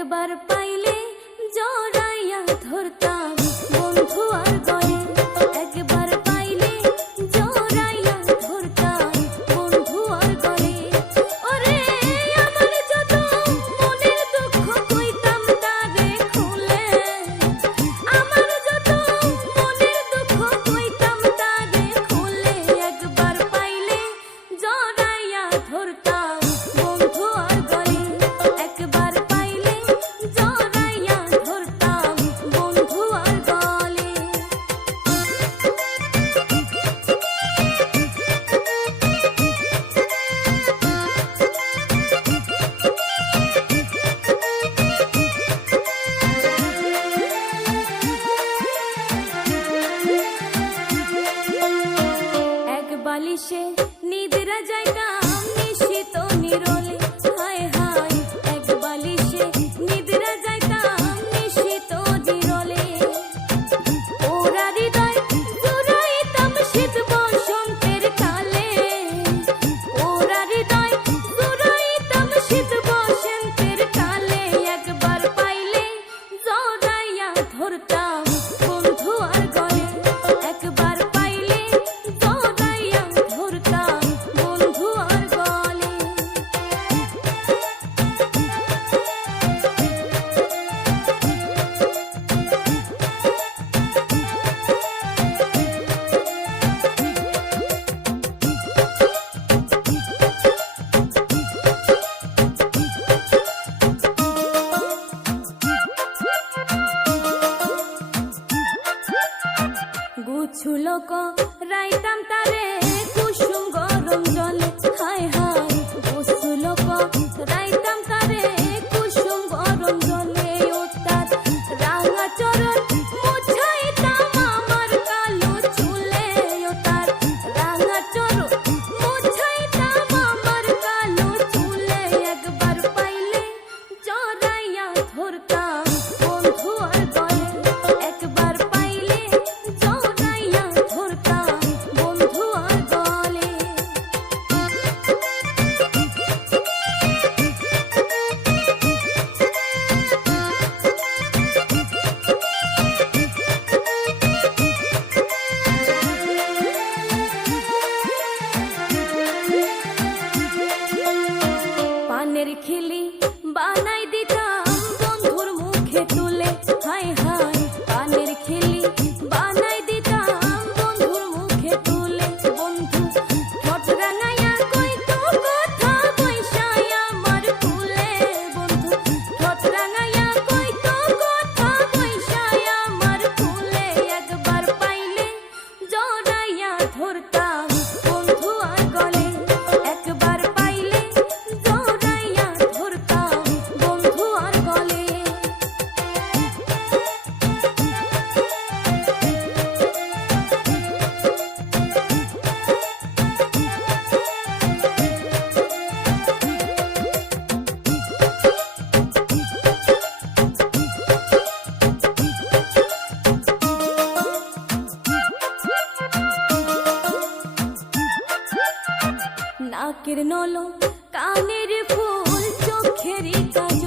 একবার পাইলে জড়াইয়া ধরতাম। বন্ধু বালিশে নিদ্রা যায় না নিরলে। লোক রাইতাম তারে কুসুম গরম জলে। হায় হায় বসু লোক রাইতাম খেলি বানা নাকের নল কানের ফুল চোখের কাজ